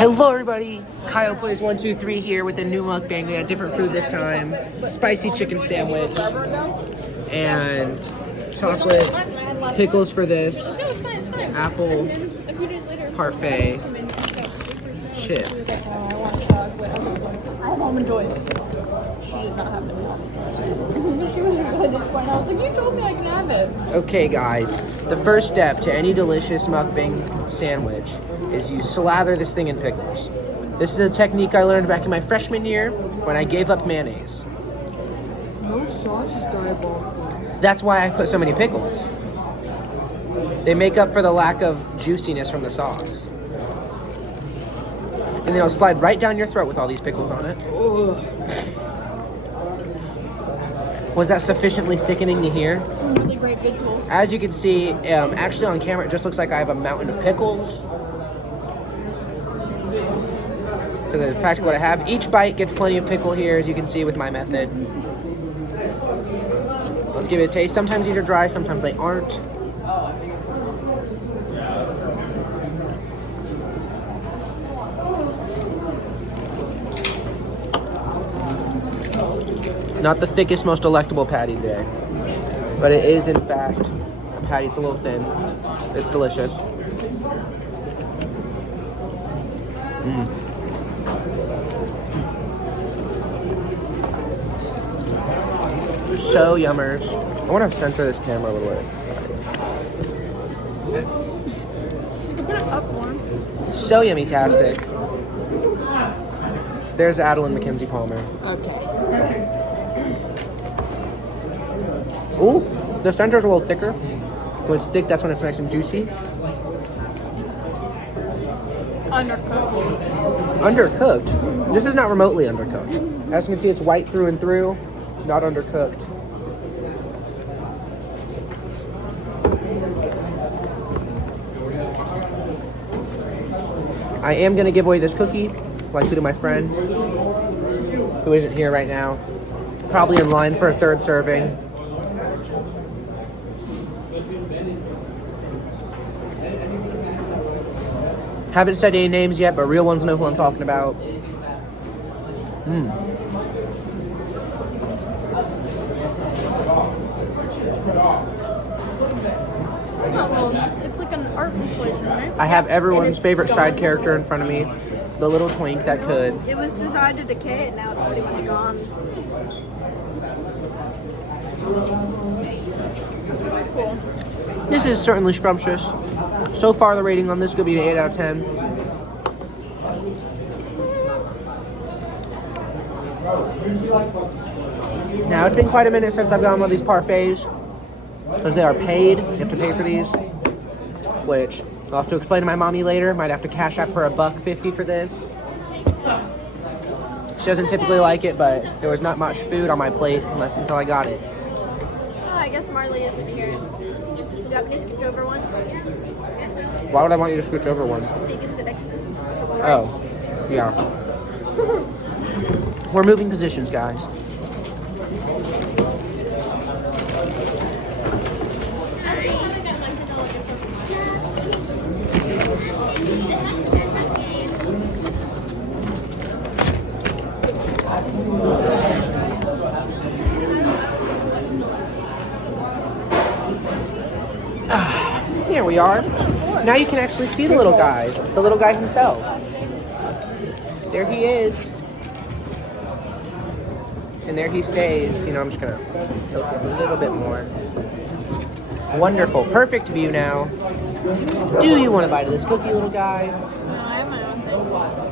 Hello everybody, Kyle Plays 123 here with a new mukbang. We had different food this time. Spicy chicken sandwich and chocolate pickles for this. Apple parfait chips. I have almond joys. She did not have any almond joys. She was really disappointed. I was like, you told me I can have it. Okay guys, the first step to any delicious mukbang sandwich is you slather this thing in pickles. This is a technique I learned back in my freshman year when I gave up mayonnaise. No sauce is diabolical. That's why I put so many pickles. They make up for the lack of juiciness from the sauce. And then it'll slide right down your throat with all these pickles on it. Ugh. Was that sufficiently sickening to hear? Some really great visuals. As you can see, actually on camera it just looks like I have a mountain of pickles. Because that's practically what I have. Each bite gets plenty of pickle here, as you can see with my method. Let's give it a taste. Sometimes these are dry, sometimes they aren't. Not the thickest, most delectable patty today. But it is, in fact, a patty. It's a little thin. It's delicious. So yummers. I want to center this camera a little bit. You can put it up more. So yummy-tastic. There's Adeline Mackenzie Palmer. Okay. Ooh, the center's a little thicker. When it's thick, that's when it's nice and juicy. Undercooked. Undercooked? This is not remotely undercooked. As you can see, it's white through and through, not undercooked. I am going to give away this cookie, like to my friend, who isn't here right now. Probably in line for a third serving. Haven't said any names yet, but real ones know who I'm talking about. Well, it's like an art installation, right? I have everyone's favorite side character in front of me. The little twink that could. It was designed to decay and now it's pretty much gone. Cool. This is certainly scrumptious. So far, the rating on this could be an 8 out of 10. Now, it's been quite a minute since I've gotten one of these parfaits, because they are paid. You have to pay for these, which I'll have to explain to my mommy later. Might have to cash out her $1.50 for this. She doesn't typically like it, but there was not much food on my plate until I got it. Oh, I guess Marley isn't here. You got me to scooch over one? Why would I want you to scooch over one? So you can sit next to me. Oh, yeah. We're moving positions, guys. Here we are. Now you can actually see the little guy himself. There he is. And there he stays. You know, I'm just gonna tilt it a little bit more. Wonderful, perfect view now. Do you want to bite of this cookie, little guy? No, I have my own thing.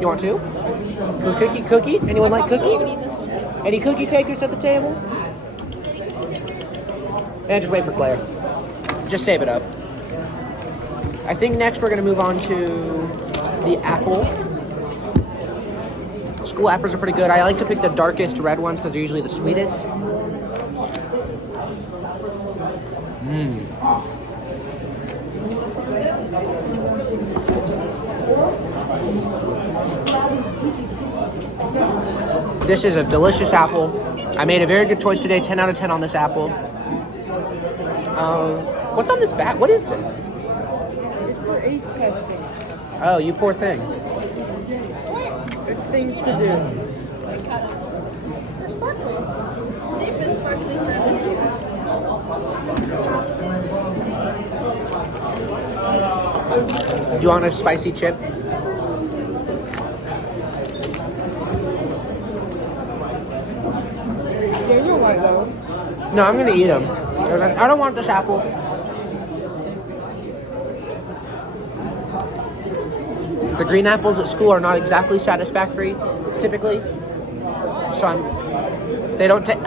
You want to? Cookie? Anyone like cookie? Even eat this one. Any cookie takers at the table? And just wait for Claire. Just save it up. I think next we're going to move on to the apple. School apples are pretty good. I like to pick the darkest red ones because they're usually the sweetest. This is a delicious apple. I made a very good choice today. 10 out of 10 on this apple. What's on this bat? What is this? It's for ace testing. Oh, you poor thing. It's things to do. They're sparkling. They've been sparkling forever. Do you want a spicy chip? There's no white though. No, I'm gonna eat them. I don't want this apple. The green apples at school are not exactly satisfactory, typically. So they don't take,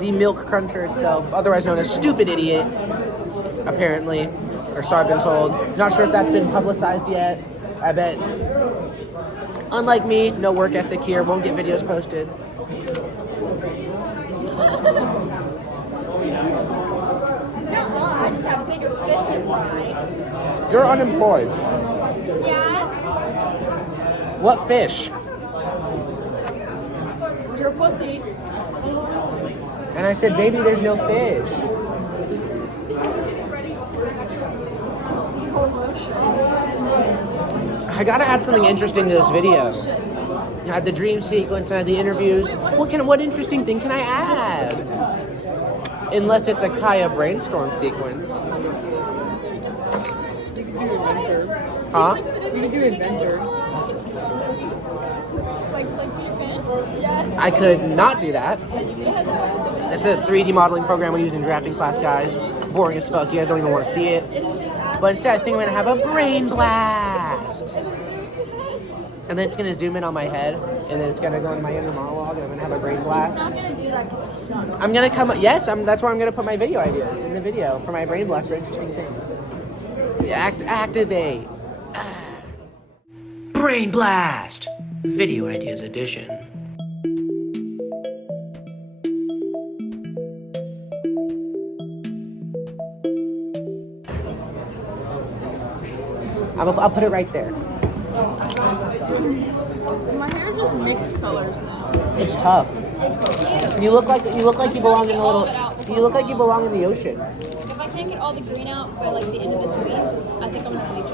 the milk cruncher itself, otherwise known as Stupid Idiot, apparently, or so I've been told. Not sure if that's been publicized yet. I bet. Unlike me, no work ethic here, won't get videos posted. I just have bigger fish in mine. You're unemployed. Yeah? What fish? You're a pussy. And I said, baby, there's no fish. I gotta add something interesting to this video. I had the dream sequence, I had the interviews. What interesting thing can I add? Unless it's a Kaya brainstorm sequence. You could do adventure. Huh? You could do adventure. Like Peter Pan? Yes. I could not do that. That's a 3D modeling program we use in drafting class, guys. Boring as fuck. You guys don't even want to see it. But instead, I think I'm gonna have a brain blast. And then it's gonna zoom in on my head, and then it's gonna go into my inner monologue, and I'm gonna have a brain blast. I'm not gonna do that because you suck. I'm gonna come. Yes, that's where I'm gonna put my video ideas in the video for my brain blast for interesting things. Activate. Brain blast. Video ideas edition. I'll put it right there. My hair is just mixed colors now. It's tough. You look like you belong in a little. You look like you belong in the ocean. If I can't get all the green out by like the end of this week, I think I'm gonna bleach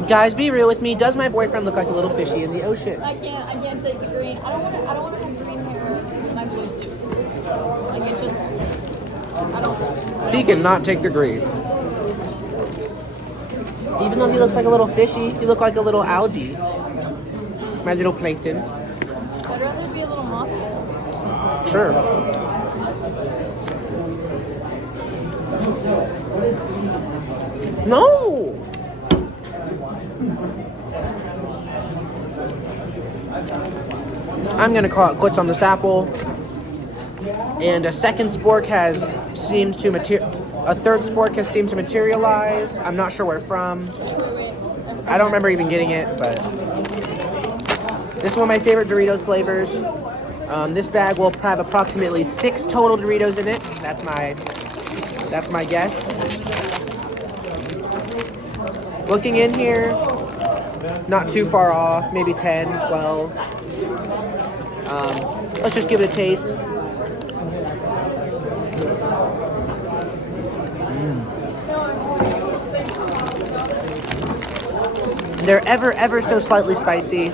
it. Guys, be real with me. Does my boyfriend look like a little fishy in the ocean? I can't take the green. I don't wanna have green hair in my blue suit. Like it's just, I don't. He cannot take the green. Even though he looks like a little fishy, he look like a little algae. My little plankton. I'd rather be a little moss ball. Sure. No! I'm gonna call it quits on this apple. And a third spork has seemed to materialize. I'm not sure where from. I don't remember even getting it, but this is one of my favorite Doritos flavors. This bag will have approximately 6 total Doritos in it. That's my guess. Looking in here, not too far off, maybe 10, 12. Let's just give it a taste. They're ever so slightly spicy.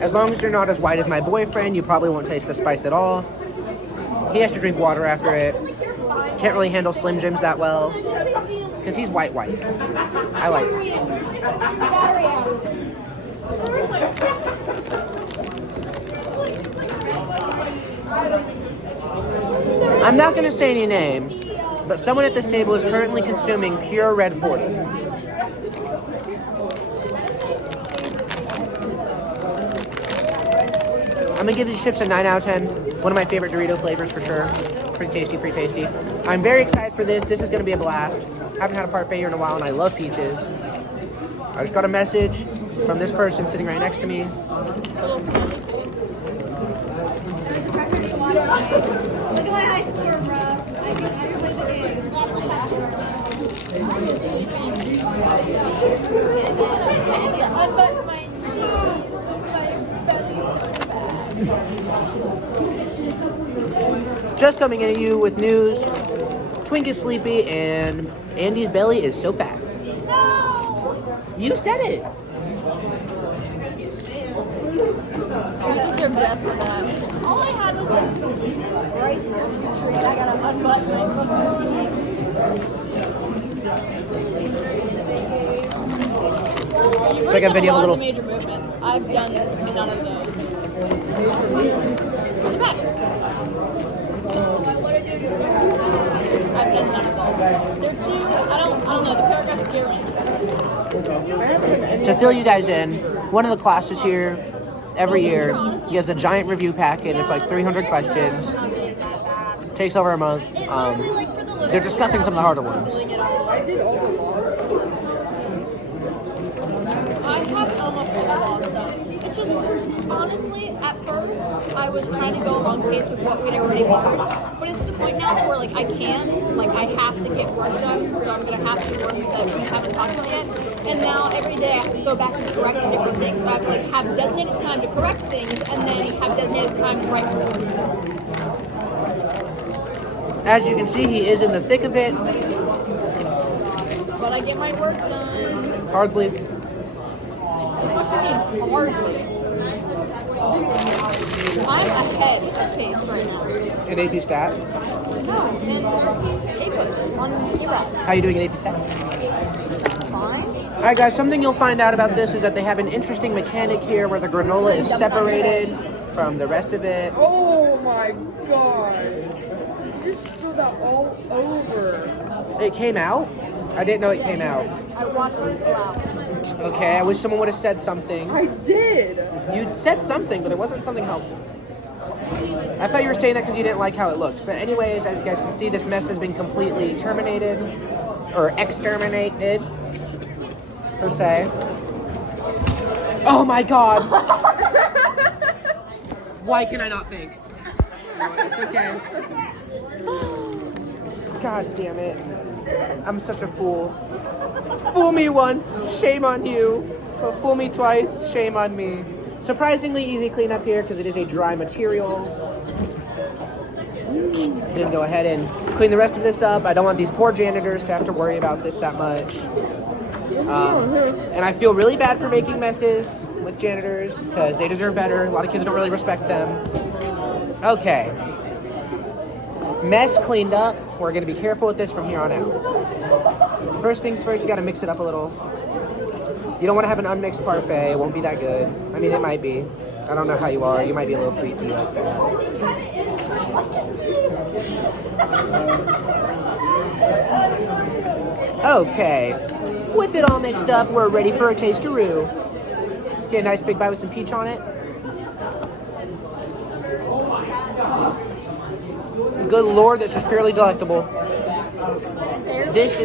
As long as they're not as white as my boyfriend, you probably won't taste the spice at all. He has to drink water after it. Can't really handle Slim Jims that well. Because he's white. I like it. I'm not going to say any names, but someone at this table is currently consuming pure Red 40. I'm gonna give these chips a 9 out of 10. One of my favorite Dorito flavors for sure. Pretty tasty. I'm very excited for this. This is gonna be a blast. Haven't had a parfait here in a while, and I love peaches. I just got a message from this person sitting right next to me. Look at my high score, bro. I can play the game. I'm just sleeping. I have to unbutton my jeans. My belly's so bad. Just coming in at you with news. Twink is sleepy, and Andy's belly is so fat. No! You said it. You deserve death for that. All I had was a Rice Krispie treat. I gotta unbutton it from the cheese. It's like a video of a little. Major movements. I've done none of those. In the back. I've done none of those. They're too. I don't know. The paragraphs scare me. To fill you guys in, one of the classes here every year gives a giant review packet. It's like 300 questions. Takes over a month. They're discussing some of the harder ones. I have almost all law stuff. It's just, honestly, at first, I was trying to go along pace with what we'd already learned. But it's to the point now to where, like, I can't. Like, I have to get work done, so I'm going to have to work that we haven't talked about yet. And now, every day, I have to go back and correct different things. So I have to, like, have designated time to correct things, and then have designated time to write more. As you can see, he is in the thick of it. But I get my work done. Hardly. It's not for me, hardly. I'm ahead of pace right now. In AP Stat. No, in APUS on Iraq. How you doing in AP Stat? Fine. Alright guys, something you'll find out about this is that they have an interesting mechanic here where the granola is separated from the rest of it. Oh my god. You just spilled that all over. It came out? I didn't know it came out. I watched this go out. Okay, I wish someone would have said something. I did. You said something, but it wasn't something helpful. I thought you were saying that because you didn't like how it looked. But anyways, as you guys can see, this mess has been completely terminated. Or exterminated, per se. Oh my god! Why can I not think? No, it's okay. God damn it. I'm such a fool. Fool me once, shame on you. But fool me twice, shame on me. Surprisingly easy cleanup here because it is a dry material. Then go ahead and clean the rest of this up. I don't want these poor janitors to have to worry about this that much. And I feel really bad for making messes with janitors because they deserve better. A lot of kids don't really respect them. Okay. Mess cleaned up. We're going to be careful with this from here on out. First things first, you got to mix it up a little. You don't want to have an unmixed parfait. It won't be that good. I mean, it might be. I don't know how you are. You might be a little freaky like that. Okay. With it all mixed up, we're ready for a taste-a-roo. Get a nice big bite with some peach on it. Good Lord, this is purely delectable. This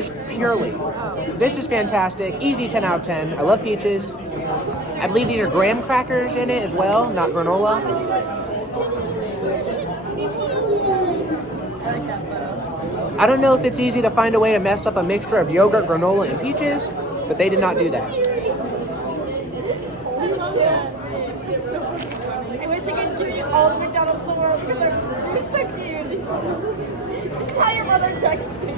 is fantastic. Easy 10 out of 10. I love peaches. I believe these are graham crackers in it as well, not granola. I don't know if it's easy to find a way to mess up a mixture of yogurt, granola, and peaches, but they did not do that. I wish I could give you all the McDonald's in the world because I'm so cute. This is how your mother texts me.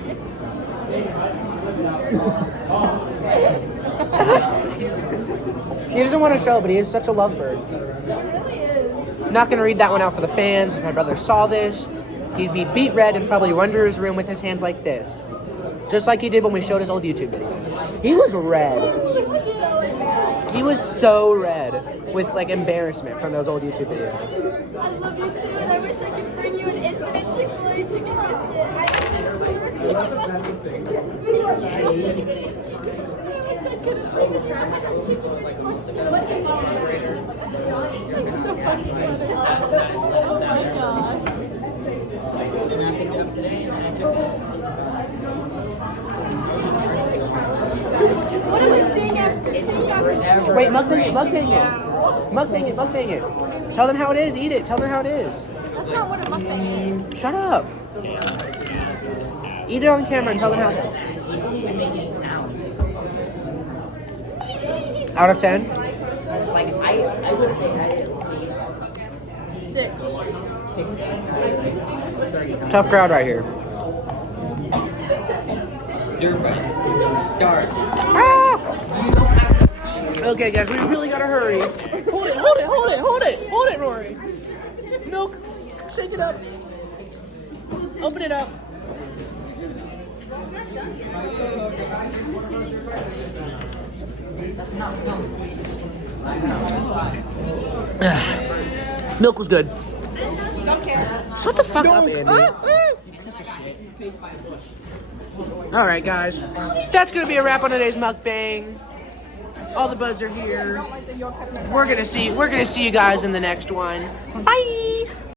He doesn't want to show, but he is such a lovebird. He really is. I'm not going to read that one out for the fans. If my brother saw this, he'd be beet red and probably run to his room with his hands like this. Just like he did when we showed his old YouTube videos. He was red. He was so embarrassed. He was so red with like embarrassment from those old YouTube videos. I love you too, and I wish I could bring you an infinite Chick-fil-A chicken biscuit. I wish I could bring you Chick-fil-A What am I seeing after? Wait, mukbang it. Tell them how it is, eat it. Tell them how it is. That's not what a mukbang is. Shut up. Eat it on camera and tell them how it is. Out of 10? Like, I would say I 6. Tough crowd right here. Durban starts. Ah! Okay, guys, we really gotta hurry. Hold it, Rory. Milk, shake it up. Open it up. Milk was good. Shut the fuck up, Andy. Piece of shit. All right, guys, that's gonna be a wrap on today's mukbang. All the buds are here. We're gonna see you guys in the next one. Bye.